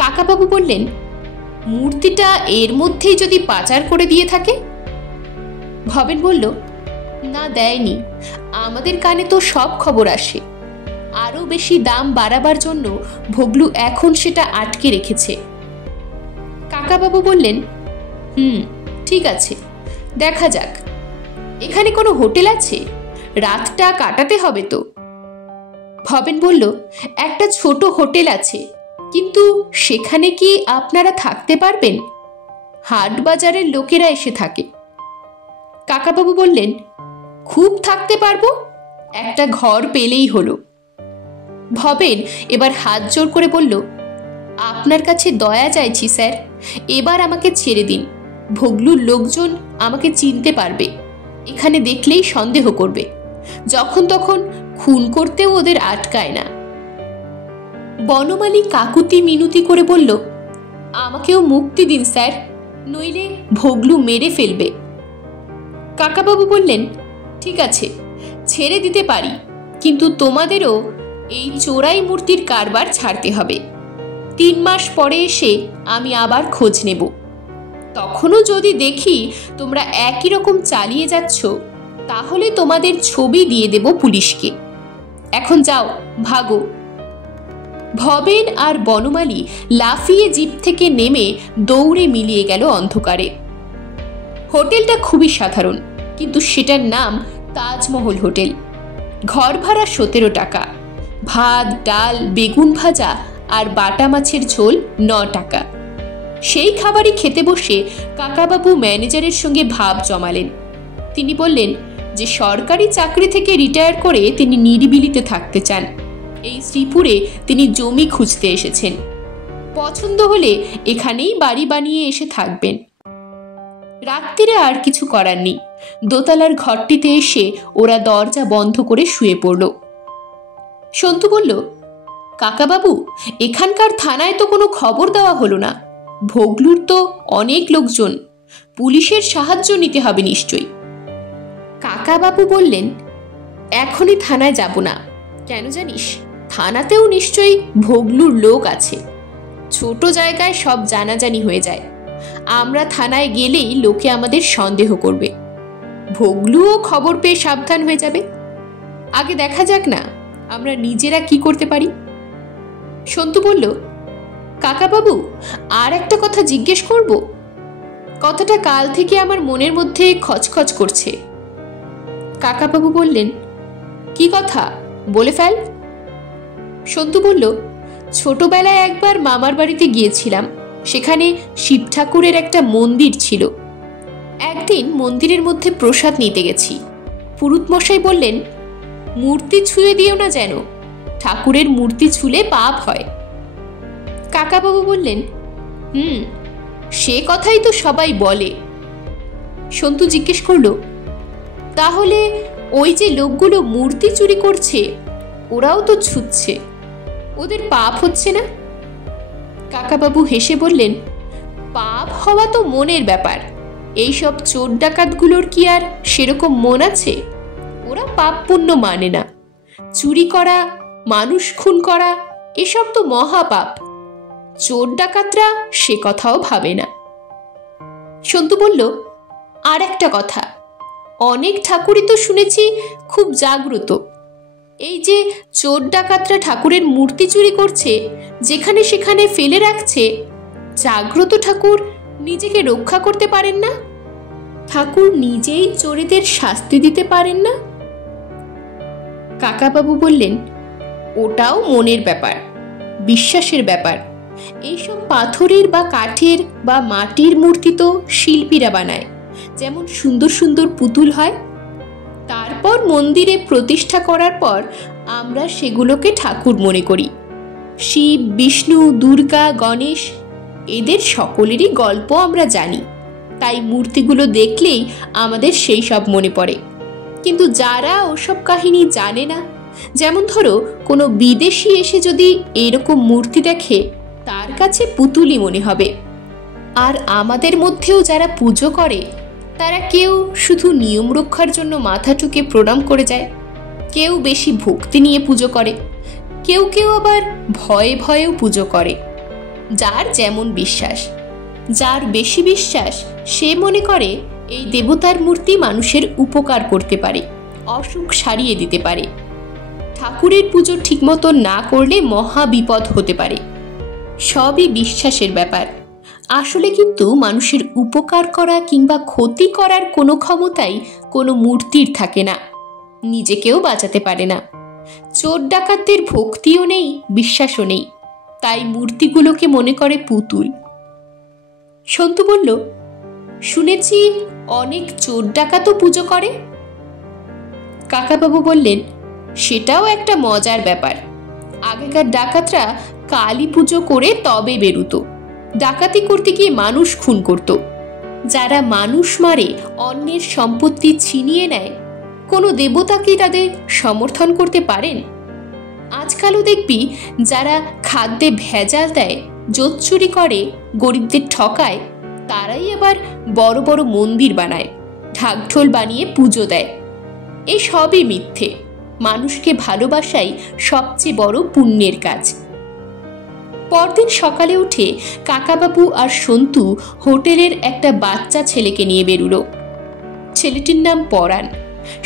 কাকাবাবু বললেন, মূর্তিটা এর মধ্যেই যদি পাচার করে দিয়ে থাকে? ভবেন বলল, না, দেয়নি। আমাদের কানে তো সব খবর আসে। আরো বেশি দাম বাড়াবার জন্য ভোগলু এখন সেটা আটকে রেখেছে। কাকাবাবু বললেন, ঠিক আছে, দেখা যাক। এখানে কোনো হোটেল আছে? রাতটা কাটাতে হবে তো। ভবেন বলল, একটা ছোট হোটেল আছে, কিন্তু সেখানে কি আপনারা থাকতে পারবেন? হাট বাজারের লোকেরা এসে থাকে। কাকাবাবু বললেন, খুব থাকতে পারবো, একটা ঘর পেলেই হলো। ভবেন এবার হাত জোর করে বলল, আপনার কাছে দয়া চাইছি স্যার, এবার আমাকে ছেড়ে দিন। ভোগলুর লোকজন আমাকে চিনতে পারবে, এখানে দেখলেই সন্দেহ করবে, যখন তখন খুন করতেও ওদের আটকায় না। বনমালী কাকুতি মিনতি করে বলল, আমাকেও মুক্তি দিন স্যার, নইলে ভোগলু মেরে ফেলবে। কাকাবাবু বললেন, ঠিক আছে, ছেড়ে দিতে পারি, কিন্তু তোমাদেরও এই চোরাই মূর্তির কারবার ছাড়তে হবে। 3 মাস পরে এসে আমি আবার খোঁজ নেব। তখনও যদি দেখি তোমরা একই রকম চালিয়ে যাচ্ছ, তাহলে তোমাদের ছবি দিয়ে দেব পুলিশকে। এখন যাও, ভাগো। ভবেন আর বনমালী লাফিয়ে জিপ থেকে নেমে দৌড়ে মিলিয়ে গেল অন্ধকারে। হোটেলটা খুবই সাধারণ, কিন্তু সেটার নাম তাজমহল হোটেল। ঘর ভাড়া 17 টাকা, ভাত, ডাল, বেগুন ভাজা আর বাটা মাছের ঝোল 9 টাকা। সেই খাবারই খেতে বসে কাকাবাবু ম্যানেজারের সঙ্গে ভাব জমালেন। তিনি বললেন যে সরকারি চাকরি থেকে রিটায়ার করে তিনি নিরিবিলিতে থাকতে চান। এই শ্রীপুরে তিনি জমি খুঁজতে এসেছেন, পছন্দ হলে এখানেই বাড়ি বানিয়ে এসে থাকবেন। রাত্রিরে আর কিছু করার নেই, দোতলার ঘরটিতে এসে ওরা দরজা বন্ধ করে শুয়ে পড়ল। সন্তু বলল, কাকাবাবু, এখানকার থানায় তো কোনো খবর দেওয়া হলো না। ভোগলুর তো অনেক লোকজন, পুলিশের সাহায্য নিতে হবে নিশ্চয়ই। কাকাবাবু বললেন, এখনই থানায় যাব না। কেন জানিস, থানাতেও নিশ্চয়ই ভোগলুর লোক আছে। ছোট জায়গায় সব জানাজানি হয়ে যায়, আমরা থানায় গেলেই লোকে আমাদের সন্দেহ করবে, ভোগলুও খবর পেয়ে সাবধান হয়ে যাবে। আগে দেখা যাক না আমরা নিজেরা কি করতে পারি। সন্তু বলল, কাকাবাবু, আর একটা কথা জিজ্ঞেস করব। কথাটা কাল থেকে আমার মনের মধ্যে খচখচ করছে। কাকাবাবু বললেন, কি কথা, বলে ফেল। সন্তু বলল, ছোটবেলায় একবার মামার বাড়িতে গিয়েছিলাম, সেখানে শিব ঠাকুরের একটা মন্দির ছিল। একদিন মন্দিরের মধ্যে প্রসাদ নিতে গেছি। পুরুত মশাই বললেন, মূর্তি ছুঁয়ে দিও না যেন, ঠাকুরের মূর্তি ছুলে পাপ হয়। কাকাবাবু বললেন, সে কথাই তো সবাই বলে। সন্তু জিজ্ঞেস করল, তাহলে ওই যে লোকগুলো মূর্তি চুরি করছে, ওরাও তো ছুঁচ্ছে, ওদের পাপ হচ্ছে না? কাকাবাবু হেসে বললেন, পাপ হওয়া তো মনের ব্যাপার। এইসব চোর ডাকাতগুলোর কি আর সেরকম মন আছে? ওরা পাপ পুণ্য মানে না। চুরি করা, মানুষ খুন করা, এসব তো মহাপাপ। চোর ডাকাতরা সে কথাও ভাবে না। সন্তু বলল, আর একটা কথা, অনেক ঠাকুরই তো শুনেছি খুব জাগ্রত। এই যে চোর ডাকাতরা ঠাকুরের মূর্তি চুরি করছে, যেখানে সেখানে ফেলে রাখছে, জাগ্রত ঠাকুর নিজেকে রক্ষা করতে পারেন না? ঠাকুর নিজেই চোরেদের শাস্তি দিতে পারেন না? কাকাবাবু বললেন, ওটাও মনের ব্যাপার, বিশ্বাসের ব্যাপার। এইসব পাথরের বা কাঠের বা মাটির মূর্তি তো শিল্পীরা বানায়, যেমন সুন্দর সুন্দর পুতুল হয়। তারপর মন্দিরে প্রতিষ্ঠা করার পর আমরা সেগুলোকে ঠাকুর মনে করি। শিব, বিষ্ণু, দুর্গা, গণেশ, এদের সকলেরই গল্প আমরা জানি, তাই মূর্তিগুলো দেখলেই আমাদের সেই সব মনে পড়ে। কিন্তু যারা ওসব কাহিনী জানে না, যেমন ধরো কোনো বিদেশি এসে যদি এরকম মূর্তি দেখে, তার কাছে পুতুলই মনে হবে। আর আমাদের মধ্যেও যারা পুজো করে, তারা কেউ শুধু নিয়ম রক্ষার জন্য মাথা ঠুকে প্রণাম করে যায়, কেউ বেশি ভক্তি নিয়ে পুজো করে, কেউ কেউ আবার ভয়ে ভয়েও পুজো করে। যার যেমন বিশ্বাস, যার বেশি বিশ্বাস, সে মনে করে এই দেবতার মূর্তি মানুষের উপকার করতে পারে, অসুখ সারিয়ে দিতে পারে। ঠাকুরের পুজো ঠিকমতো না করলে মহা বিপদ হতে পারে। সবই বিশ্বাসের ব্যাপার। আসলে কিন্তু মানুষের উপকার করা কিংবা ক্ষতি করার কোনো ক্ষমতাই কোনো মূর্তির থাকে না, নিজেকেও বাঁচাতে পারে না। চোর ডাকাতদের ভক্তিও নেই, বিশ্বাসও নেই, তাই মূর্তিগুলোকে মনে করে পুতুল। সন্তু বলল, শুনেছি অনেক চোর ডাকাতও পুজো করে। কাকাবাবু বললেন, সেটাও একটা মজার ব্যাপার। আগেকার ডাকাতরা কালী পুজো করে তবে বেরুতো, ডাকাতি করতে গিয়ে মানুষ খুন করত। যারা মানুষ মারে, অন্যের সম্পত্তি ছিনিয়ে নেয়, কোনো দেবতা কি তাদের সমর্থন করতে পারেন? আজকালও দেখবি যারা খাদ্যে ভেজাল দেয়, জোচ্চুরি করে, গরিবদের ঠকায়, তারাই আবার বড় বড় মন্দির বানায়, ঢাকঢোল বানিয়ে পুজো দেয়। এই সবই মিথ্যে। মানুষকে ভালোবাসাই সবচেয়ে বড় পুণ্যের কাজ। পরদিন সকালে উঠে কাকাবাবু আর সন্তু হোটেলের একটা বাচ্চা ছেলেকে নিয়ে বেরুলো। ছেলেটির নাম পরাণ।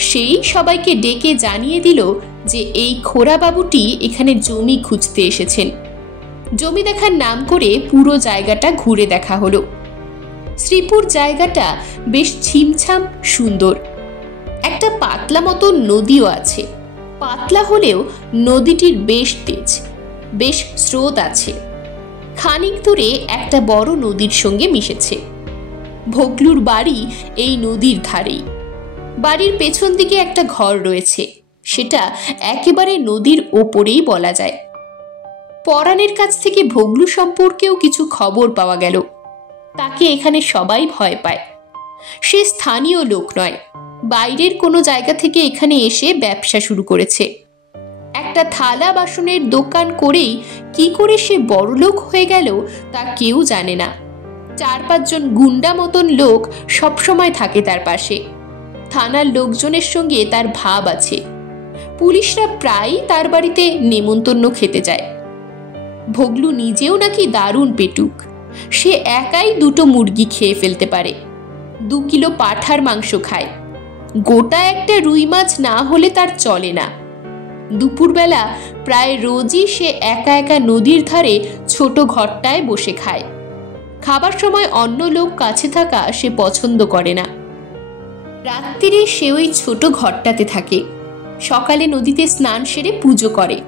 সেই সবাইকে ডেকে জানিয়ে দিল যে এই খোড়াবাবুটি এখানে জমি খুঁজতে এসেছেন। জমি দেখার নাম করে পুরো জায়গাটা ঘুরে দেখা হলো। শ্রীপুর জায়গাটা বেশ ছিমছাম সুন্দর। একটা পাতলা মতো নদীও আছে। পাতলা হলেও নদীটির বেশ তেজ, বেশ স্রোত আছে। খানিক দূরে একটা বড় নদীর সঙ্গে মিশেছে। ভোগলুর বাড়ি এই নদীর ধারেই। বাড়ির পেছন দিকে একটা ঘর রয়েছে, সেটা একেবারে নদীর ওপরেই বলা যায়। পরাণের কাছ থেকে ভোগলু সম্পর্কেও কিছু খবর পাওয়া গেল। তাকে এখানে সবাই ভয় পায়। সে স্থানীয় লোক নয়, বাইরের কোনো জায়গা থেকে এখানে এসে ব্যবসা শুরু করেছে। একটা থালা বাসনের দোকান করেই কি করে সে বড়লোক হয়ে গেল তা কেউ জানে না। 4-5 জন গুন্ডা মতন লোক সবসময় থাকে তার পাশে। থানার লোকজনের সঙ্গে তার ভাব আছে। পুলিশরা প্রায়ই তার বাড়িতে নেমন্তন্ন খেতে যায়। ভোগলু নিজেও নাকি দারুণ পেটুক। সে একাই 2টো মুরগি খেয়ে ফেলতে পারে, 2 কিলো পাঁঠার মাংস খায়। গোটা একটা রুই মাছ না হলে তার চলে না। দুপুরবেলা প্রায় রোজই সে একা একা নদীর ধারে ছোট ঘরটায় বসে খায়। খাবার সময় অন্য লোক কাছে থাকা সে পছন্দ করে না। রাত্রিরে সে ওই ছোট ঘরটাতে থাকে। সকালে নদীতে স্নান সেরে পুজো করে।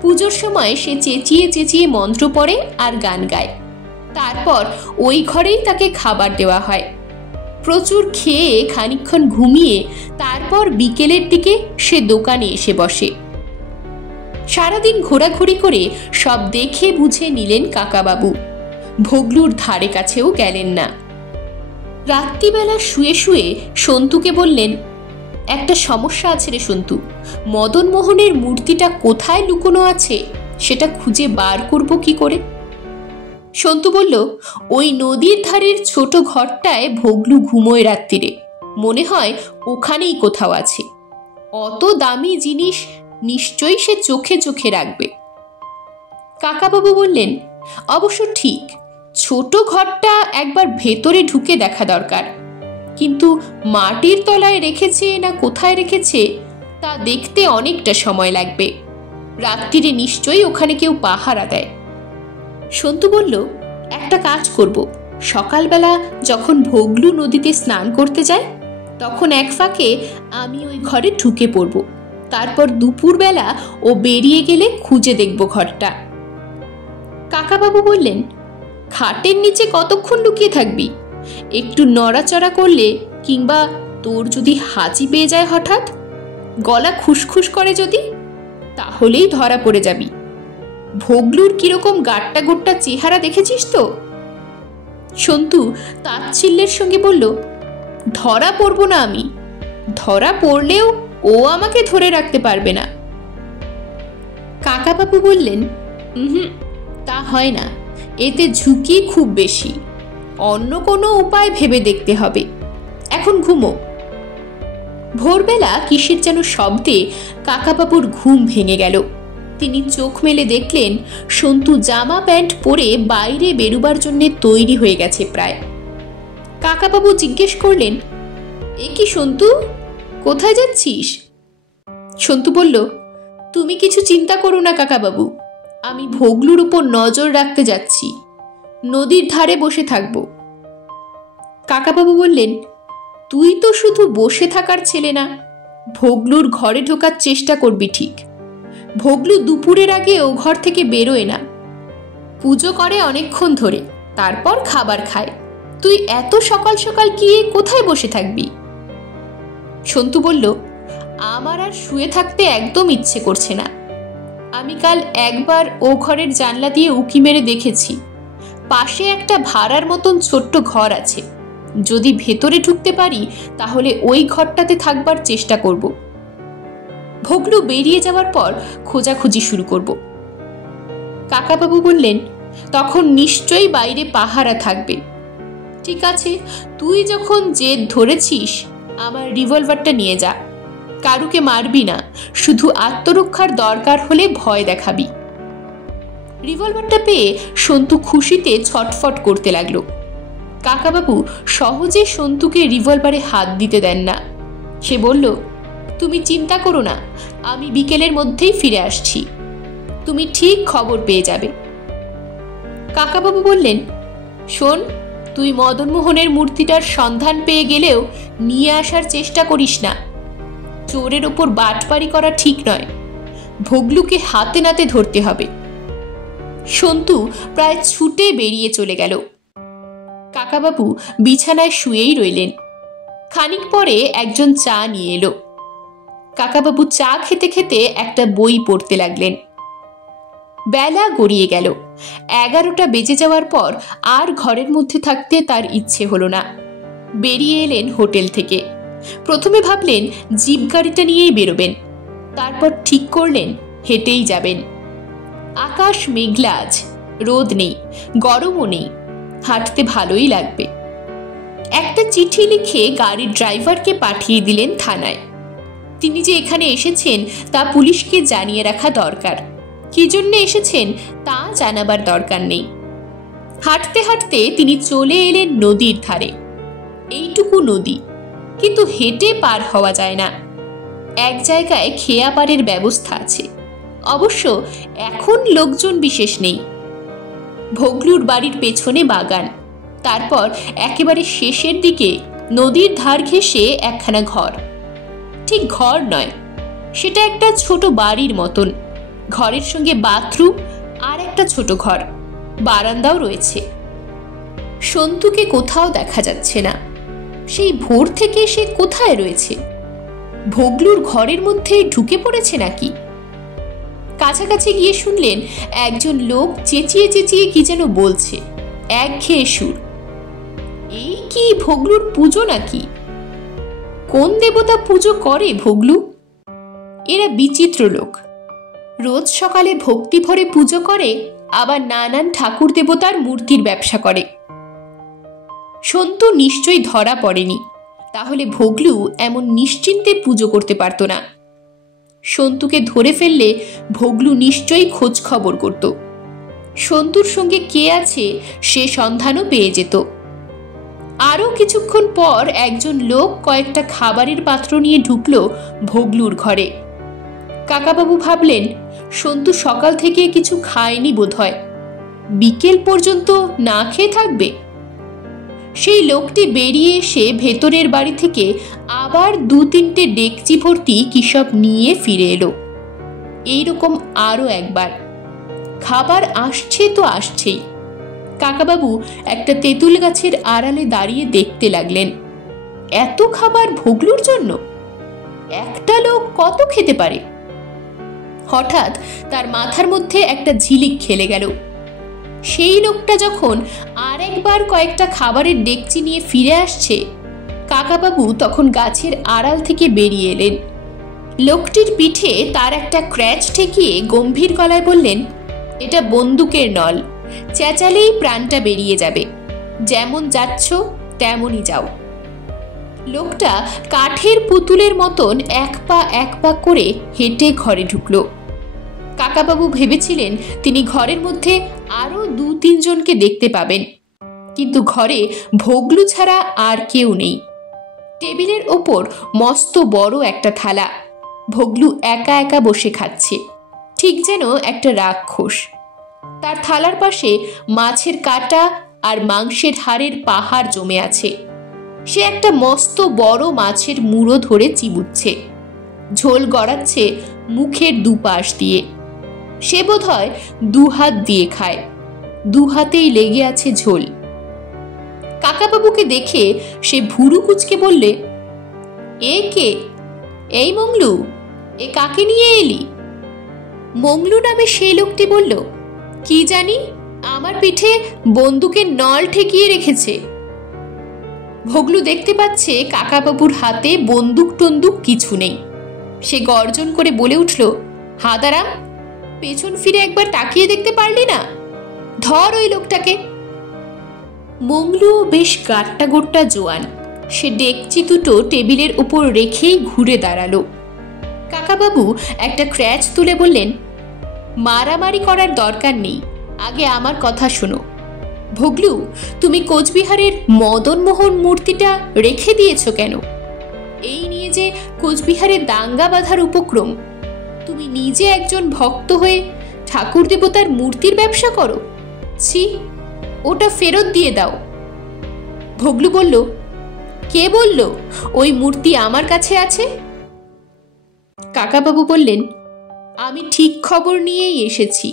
পুজোর সময় সে চেঁচিয়ে চেঁচিয়ে মন্ত্র পড়ে আর গান গায়। তারপর ওই ঘরেই তাকে খাবার দেওয়া হয়। প্রচুর খেয়ে খানিকক্ষণ ঘুমিয়ে তারপর বিকেলের দিকে সে দোকানে এসে বসে। সারাদিন ঘোরাঘুরি করে সব দেখে বুঝে নিলেন কাকাবাবু। ভোগলুর ধারে কাছেও গেলেন না। রাত্রিবেলা শুয়ে শুয়ে সন্তুকে বললেন, একটা সমস্যা আছে রে সন্তু। মদন মোহনের মূর্তিটা কোথায় লুকোনো আছে সেটা খুঁজে বার করব কি করে? সন্তু বলল, ওই নদীর ধারের ছোট ঘরটায় ভোগলু ঘুমোয় রাত্রিরে। মনে হয় ওখানেই কোথাও আছে। অত দামি জিনিস নিশ্চয়ই সে চোখে চোখে রাখবে। কাকাবাবু বললেন, অবশ্য ঠিক, ছোট ঘরটা একবার ভেতরে ঢুকে দেখা দরকার। কিন্তু মাটির তলায় রেখেছে না কোথায় রেখেছে তা দেখতে অনেকটা সময় লাগবে। রাত্রিরে নিশ্চয়ই ওখানে কেউ পাহারা দেয়। সন্তু বলল, একটা কাজ করব, সকালবেলা যখন ভোগলু নদীতে স্নান করতে যায় তখন এক ফাঁকে আমি ওই ঘরে ঢুকে পড়ব। তারপর দুপুরবেলা ও বেরিয়ে গেলে খুঁজে দেখব ঘরটা। কাকাবাবু বললেন, খাটের নিচে কতক্ষণ লুকিয়ে থাকবি? একটু নড়াচড়া করলে কিংবা তোর যদি হাঁচি পেয়ে যায় হঠাৎ, গলা খুসখুস করে যদি, তাহলেই ধরা পড়ে যাবি। ভোগলুর কিরকম গাট্টা গোট্টা চেহারা দেখেছিস তো? সন্তু তাচ্ছিল্যের সঙ্গে বলল, ধরা পড়ব না আমি। ধরা পড়লেও ও আমাকে ধরে রাখতে পারবে না। কাকাবাবু বললেন, তা হয় না, এতে ঝুঁকি খুব বেশি। অন্য কোনো উপায় ভেবে দেখতে হবে। এখন ঘুমো। ভোরবেলা কিসের যেন শব্দে কাকাবাবুর ঘুম ভেঙে গেল। তিনি চোখ মেলে দেখলেন সন্তু জামা প্যান্ট পরে বাইরে বেরুবার জন্য তৈরি হয়ে গেছে প্রায়। কাকাবাবু জিজ্ঞেস করলেন, এ কি সন্তু, কোথায় যাচ্ছিস? সন্তু বলল, তুমি কিছু চিন্তা করো না কাকাবাবু, আমি ভোগলুর উপর নজর রাখতে যাচ্ছি। নদীর ধারে বসে থাকবো। কাকাবাবু বললেন, তুই তো শুধু বসে থাকার ছেলে না, ভোগলুর ঘরে ঢোকার চেষ্টা করবি ঠিক। ভোগলু দুপুরের আগে ও ঘর থেকে বেরোয় না। পুজো করে অনেকক্ষণ ধরে, তারপর খাবার খায়। তুই এত সকাল সকাল গিয়ে কোথায় বসে থাকবি? সন্তু বলল, আমার আর শুয়ে থাকতে একদম ইচ্ছে করছে না। আমি কাল একবার ও ঘরের জানলা দিয়ে উঁকি মেরে দেখেছি। পাশে একটা ভাড়ার মতন ছোট্ট ঘর আছে, যদি ভেতরে ঢুকতে পারি তাহলে ওই ঘরটাতে থাকবার চেষ্টা করব। ভোগলু বেরিয়ে যাওয়ার পর খোঁজাখুঁজি শুরু করব। কাকাবাবু বললেন, তখন নিশ্চয়ই বাইরে পাহারা থাকবে। ঠিক আছে, তুই যখন জেদ ধরেছিস আমার রিভলভারটা নিয়ে যা। কারুকে মারবি না, শুধু আত্মরক্ষার দরকার হলে ভয় দেখাবি। রিভলভারটা পেয়ে সন্তু খুশিতে ছটফট করতে লাগলো। কাকাবাবু সহজে সন্তুকে রিভলভারে হাত দিতে দেন না। সে বলল, তুমি চিন্তা করো না, আমি বিকেলের মধ্যেই ফিরে আসছি, তুমি ঠিক খবর পেয়ে যাবে। কাকাবাবু বললেন, শোন, তুই মদনমোহনের মূর্তিটার সন্ধান পেয়ে গেলেও নিয়ে আসার চেষ্টা করিস না। চোরের ওপর বাটপারি করা ঠিক নয়, ভোগলুকে হাতে নাতে ধরতে হবে। সন্তু প্রায় ছুটে বেরিয়ে চলে গেল। কাকাবাবু বিছানায় শুয়েই রইলেন। খানিক পরে একজন চা নিয়ে এলো। কাকাবাবু চা খেতে খেতে একটা বই পড়তে লাগলেন। বেলা গড়িয়ে গেল। 11টা বেজে যাওয়ার পর আর ঘরের মধ্যে থাকতে তার ইচ্ছে হলো না। বেরিয়ে এলেন হোটেল থেকে। প্রথমে ভাবলেন জিপ গাড়িটা নিয়েই বেরোবেন, তারপর ঠিক করলেন হেঁটেই যাবেন। আকাশ মেঘলা আজ, রোদ নেই, গরমও নেই, হাঁটতে ভালোই লাগবে। একটা চিঠি লিখে গাড়ির ড্রাইভারকে পাঠিয়ে দিলেন থানায়। তিনি যে এখানে এসেছেন তা পুলিশকে জানিয়ে রাখা দরকার। কি জন্য এসেছেন তা জানাবার দরকার নেই। হাঁটতে হাঁটতে তিনি চলে এলেন নদীর ধারে। এইটুকু নদী, কিন্তু হেঁটে পার হওয়া যায় না। এক জায়গায় খেয়া পারের ব্যবস্থা আছে, অবশ্য এখন লোকজন বিশেষ নেই। ভোগলুর বাড়ির পেছনে বাগান, তারপর একেবারে শেষের দিকে নদীর ধার ঘেঁষে একখানা ঘর। ঠিক ঘর নয়, সেটা একটা ছোট বাড়ির মতন। ঘরের সঙ্গে বাথরুম আর একটা ছোট ঘর, বারান্দাও রয়েছে। সন্তুকে কোথাও দেখা যাচ্ছে না। সেই ভোর থেকে সে কোথায় রয়েছে? ভোগলুর ঘরের মধ্যে ঢুকে পড়েছে নাকি? কাছাকাছি গিয়ে শুনলেন একজন লোক চেঁচিয়ে চেঁচিয়ে কি যেন বলছে, একঘেয়ে সুর। এই কি ভোগলুর পুজো নাকি? কোন দেবতা পুজো করে ভোগলু? এরা বিচিত্র লোক। রোজ সকালে ভক্তি ভরে পুজো করে, আবার নানান ঠাকুর দেবতার মূর্তির ব্যবসা করে। সন্তু নিশ্চয়ই ধরা পড়েনি, তাহলে ভোগলু এমন নিশ্চিন্তে পুজো করতে পারত না। সন্তুকে ধরে ফেললে ভোগলু নিশ্চয়ই খোঁজ খবর করত। সন্তুর সঙ্গে কে আছে সে সন্ধানও পেয়ে যেত। আরও কিছুক্ষণ পর একজন লোক কয়েকটা খাবারের পাত্র নিয়ে ঢুকলো ভোগলুর ঘরে। কাকাবাবু ভাবলেন সন্তু সকাল থেকে কিছু খায়নি বোধহয়, বিকেল পর্যন্ত না খেয়ে থাকবে। সেই লোকটি বেরিয়ে এসে ভেতরের বাড়ি থেকে আবার 2-3টে ডেকচি ভর্তি কি সব নিয়ে ফিরে এলো। এইরকম আরও একবার। খাবার আসছে তো আসছেই। কাকাবাবু একটা তেঁতুল গাছের আড়ালে দাঁড়িয়ে দেখতে লাগলেন। এত খাবার ভোগলুর জন্য? একটা লোক কত খেতে পারে? হঠাৎ তার মাথার মধ্যে একটা ঝিলিক খেলে গেল। সেই লোকটা যখন আর একবার কয়েকটা খাবারের ডেকচি নিয়ে ফিরে আসছে, কাকাবাবু তখন গাছের আড়াল থেকে বেরিয়ে এলেন। লোকটির পিঠে তার একটা ক্র্যাচ ঠেকিয়ে গম্ভীর গলায় বললেন, এটা বন্দুকের নল, চেঁচালেই প্রাণটা বেরিয়ে যাবে। যেমন যাচ্ছ তেমনই যাও। লোকটা কাঠের পুতুলের মতন এক পা করে হেঁটে ঘরে ঢুকলো। কাকাবাবু ভেবেছিলেন তিনি ঘরের মধ্যে আরো 2-3 জনকে দেখতে পাবেন, কিন্তু ঘরে ভোগলু ছাড়া আর কেউ নেই। টেবিলের ওপর মস্ত বড় একটা থালা। ভোগলু একা একা বসে খাচ্ছে, ঠিক যেন একটা রাক্ষস। তার থালার পাশে মাছের কাঁটা আর মাংসের হাড়ের পাহাড় জমে আছে। সে একটা মস্ত বড় মাছের মুড়ো ধরে চিবুচ্ছে, ঝোল গড়াচ্ছে মুখের দুপাশ দিয়ে। সে বোধহয় 2 হাত দিয়ে খায়, 2 হাতেই লেগে আছে ঝোল। কাকাবাবুকে দেখে সে ভুরু কুচকে বললে, এ কে? এই মংলু, এ কাকে নিয়ে এলি? মংলু নামে সেই লোকটি বলল, কি জানি, আমার পিঠে বন্দুকের নল ঠেকিয়ে রেখেছে। ভগলু দেখতে পাচ্ছে কাকাবাবুর হাতে বন্দুক টন্দুক কিছু নেই। সে গর্জন করে বলে উঠল, হাদারাম, পেছন ফিরে একবার তাকিয়ে দেখতে পারলি না? ধর ওই লোকটাকে। মংলু বেশ গাট্টা গোট্টা জোয়ান। সে ডেকচি দুটো টেবিলের উপর রেখেই ঘুরে দাঁড়ালো। কাকাবাবু একটা ক্র্যাচ তুলে বললেন, মারামারি করার দরকার নেই, আগে আমার কথা শোনো। ভগলু, তুমি কোচবিহারের মদনমোহন মূর্তিটা রেখে দিয়েছ কেন? এই নিয়ে যে কোচবিহারে দাঙ্গা বাঁধার উপক্রম, তুমি নিজে একজন ভক্ত হয়ে ঠাকুর দেবতার মূর্তির ব্যবসা করো? ছি, ওটা ফেরত দিয়ে দাও। ভগলু বলল, কে বলল ওই মূর্তি আমার কাছে আছে? কাকাবাবু বললেন, আমি ঠিক খবর নিয়েই এসেছি,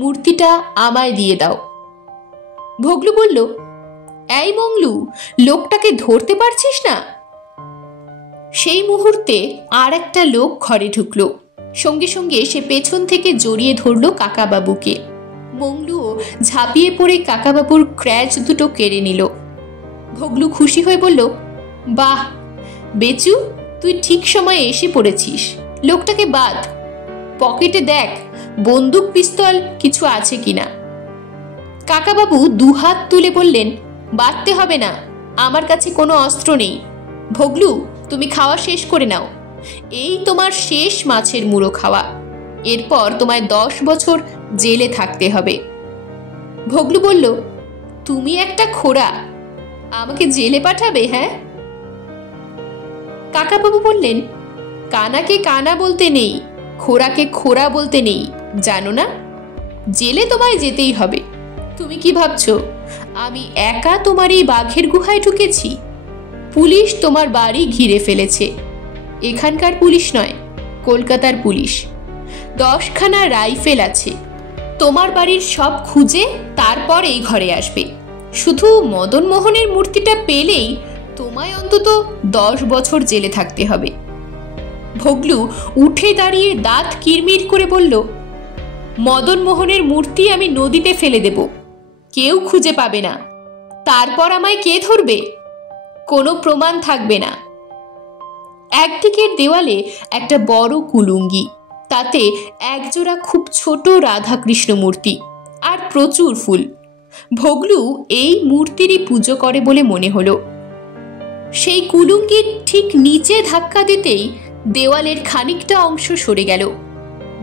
মূর্তিটা আমায় দিয়ে দাও। ভগলু বলল, এই মংলু, লোকটাকে ধরতে পারছিস না? সেই মুহূর্তে আর একটা লোক ঘরে ঢুকলো। সঙ্গে সঙ্গে সে পেছন থেকে জড়িয়ে ধরল কাকাবাবুকে। মংলুও ঝাঁপিয়ে পড়ে কাকাবাবুর ক্র্যাচ দুটো কেড়ে নিল। ভগলু খুশি হয়ে বলল, বাহ বেচু, তুই ঠিক সময়ে এসে পড়েছিস। লোকটাকে বাদ, পকেটে দেখ বন্দুক পিস্তল কিছু আছে কিনা। কাকাবাবু দুহাত তুলে বললেন, বাঁধতে হবে না, আমার কাছে কোনো অস্ত্র নেই। ভগলু, তুমি খাওয়া শেষ করে নাও, এই তোমার শেষ মাছের মুড়ো খাওয়া, এরপর তোমায় 10 বছর জেলে থাকতে হবে। ভগলু বলল, তুমি একটা খোড়া, আমাকে জেলে পাঠাবে? হ্যাঁ। কাকাবাবু বললেন, কানাকে কানা বলতে নেই, খোড়াকে খোড়া বলতে নেই, জানো না? জেলে তোমায় যেতেই হবে। তুমি কি ভাবছো আমি একা তোমার এই বাঘের গুহায় ঢুকেছি? পুলিশ তোমার বাড়ি ঘিরে ফেলেছে। এখানকার পুলিশ নয়, কলকাতার পুলিশ। 10খানা রাইফেল আছে। তোমার বাড়ির সব খুঁজে তারপর এই ঘরে আসবে। শুধু মদন মোহনের মূর্তিটা পেলেই তোমায় অন্তত 10 বছর জেলে থাকতে হবে। ভগলু উঠে দাঁড়িয়ে দাঁত কিরমির করে বলল, মদন মোহনের মূর্তি আমি নদীতে ফেলে দেব, কেউ খুঁজে পাবে না। তারপর আমায় কে ধরবে? কোনো প্রমাণ থাকবে না। একদিকের দেওয়ালে একটা বড় কুলুঙ্গি, তাতে একজোড়া খুব ছোট রাধাকৃষ্ণ মূর্তি আর প্রচুর ফুল। ভগলু এই মূর্তিরই পুজো করে বলে মনে হলো। সেই কুলুঙ্গির ঠিক নিচে ধাক্কা দিতেই দেওয়ালের খানিকটা অংশ সরে গেল।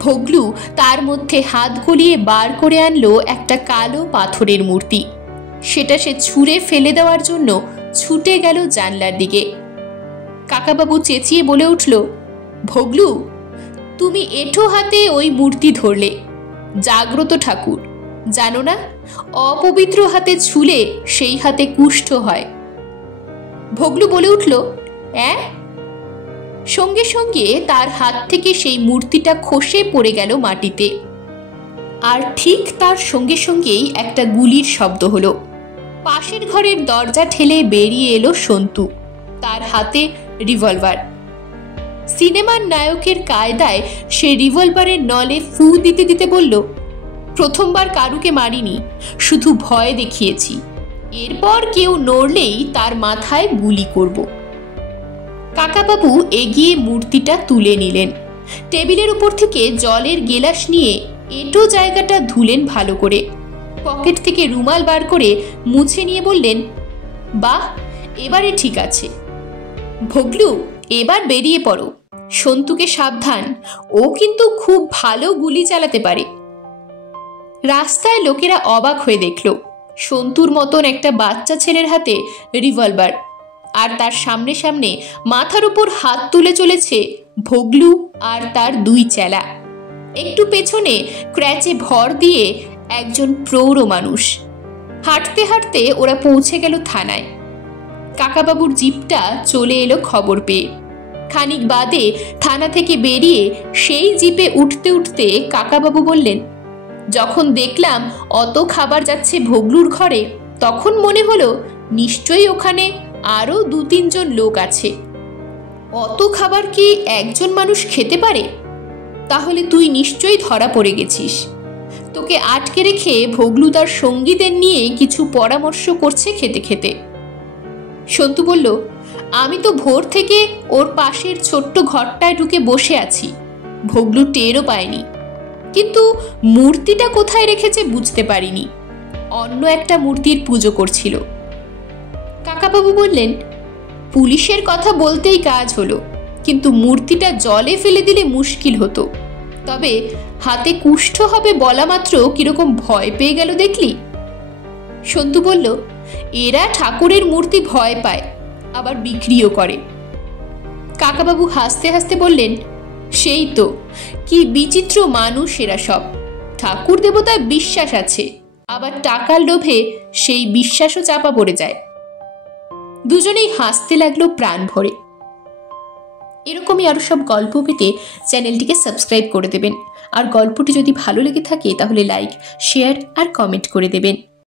ভগলু তার মধ্যে হাত গলিয়ে বার করে আনলো একটা কালো পাথরের মূর্তি। সেটা সে ছুঁড়ে ফেলে দেওয়ার জন্য ছুটে গেল জানলার দিকে। কাকাবাবু চেঁচিয়ে বলে উঠল, ভগলু, তুমি এঁঠো হাতে ওই মূর্তি ধরলে, জাগ্রত ঠাকুর, জানো না? অপবিত্র হাতে ছুলে সেই হাতে কুষ্ঠ হয়। ভগলু বলে উঠল, হ্যাঁ। সঙ্গে সঙ্গে তার হাত থেকে সেই মূর্তিটা খসে পড়ে গেল মাটিতে। আর ঠিক তার সঙ্গে সঙ্গেই একটা গুলির শব্দ হলো। পাশের ঘরের দরজা ঠেলে বেরিয়ে এলো সন্তু, তার হাতে রিভলভার। সিনেমার নায়কের কায়দায় সে রিভলভারের নলে ফু দিতে দিতে বলল, প্রথমবার কারুকে মারিনি, শুধু ভয় দেখিয়েছি। এরপর কেউ নড়লেই তার মাথায় গুলি করব। কাকাবাবু এগিয়ে মূর্তিটা তুলে নিলেন। টেবিলের উপর থেকে জলের গেলাস নিয়ে এঁটো জায়গাটা ধুলেন ভালো করে। পকেট থেকে রুমাল বার করে মুছে নিয়ে বললেন, বাহ, এবারে ঠিক আছে। ভগলু, এবার বেরিয়ে পড়ো। সন্তুকে সাবধান, ও কিন্তু খুব ভালো গুলি চালাতে পারে। রাস্তায় লোকেরা অবাক হয়ে দেখল সন্তুর মতন একটা বাচ্চা ছেলের হাতে রিভলভার, আর তার সামনে সামনে মাথার উপর হাত তুলে চলেছে ভগলু আর তার 2 চেলা। একটু পেছনে ক্র্যাচে ভর দিয়ে একজন প্রৌঢ় মানুষ। হাঁটতে হাঁটতে ওরা পৌঁছে গেল থানায়। কাকাবাবুর জিপটা চলে এলো খবর পেয়ে। খানিক বাদে থানা থেকে বেরিয়ে সেই জিপে উঠতে উঠতে কাকাবাবু বললেন, যখন দেখলাম অত খাবার যাচ্ছে ভগলুর ঘরে, তখন মনে হলো নিশ্চয়ই ওখানে আরও 2-3 জন লোক আছে। অত খাবার কি একজন মানুষ খেতে পারে? তাহলে তুই নিশ্চয়ই ধরা পড়ে গেছিস। তোকে আটকে রেখে ভগলু তার সঙ্গীদের নিয়ে কিছু পরামর্শ করছে খেতে খেতে। সন্তু বলল, আমি তো ভোর থেকে ওর পাশের ছোট্ট ঘরটায় ঢুকে বসে আছি, ভগলু টেরও পায়নি, কিন্তু মূর্তিটা কোথায় রেখেছে বুঝতে পারিনি। অন্য একটা মূর্তির পুজো করছিল। কাকাবাবু বললেন, পুলিশের কথা বলতেই কাজ হলো, কিন্তু মূর্তিটা জলে ফেলে দিলে মুশকিল হতো। তবে হাতে কুষ্ঠ হবে বলা মাত্র কিরকম ভয় পেয়ে গেল দেখলি? সন্তু বলল, এরা ঠাকুরের মূর্তি ভয় পায়, আবার বিক্রিও করে। কাকাবাবু হাসতে হাসতে বললেন, সেই তো, কি বিচিত্র মানুষ এরা সব। ঠাকুর দেবতায় বিশ্বাস আছে, আবার টাকার লোভে সেই বিশ্বাসও চাপা পড়ে যায়। দুজনেই হাসতে লাগলো প্রাণ ভরে। এরকমই আরো সব গল্প পেতে চ্যানেলটিকে সাবস্ক্রাইব করে দেবেন। আর গল্পটি যদি ভালো লেগে থাকে তাহলে লাইক, শেয়ার আর কমেন্ট করে দেবেন।